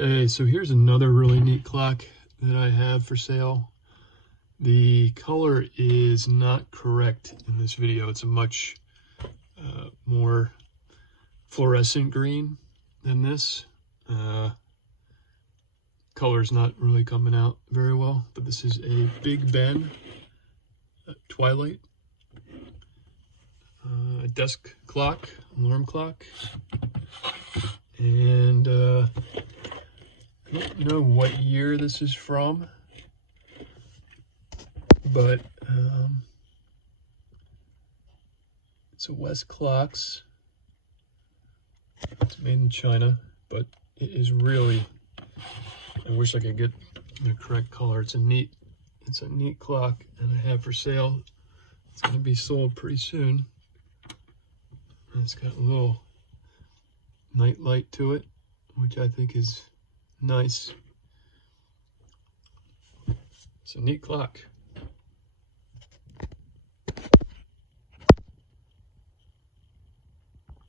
Okay, so here's another really neat clock that I have for sale. The color is not correct in this video. It's a much more fluorescent green than this. Color's not really coming out very well, but this is a Big Ben Twilight desk clock, alarm clock, and I don't know what year this is from, but it's a Westclox. It's made in China, but it is really, I wish I could get the correct color. It's a neat clock, and I have for sale. It's going to be sold pretty soon. And it's got a little night light to it, which I think is nice. It's a neat clock.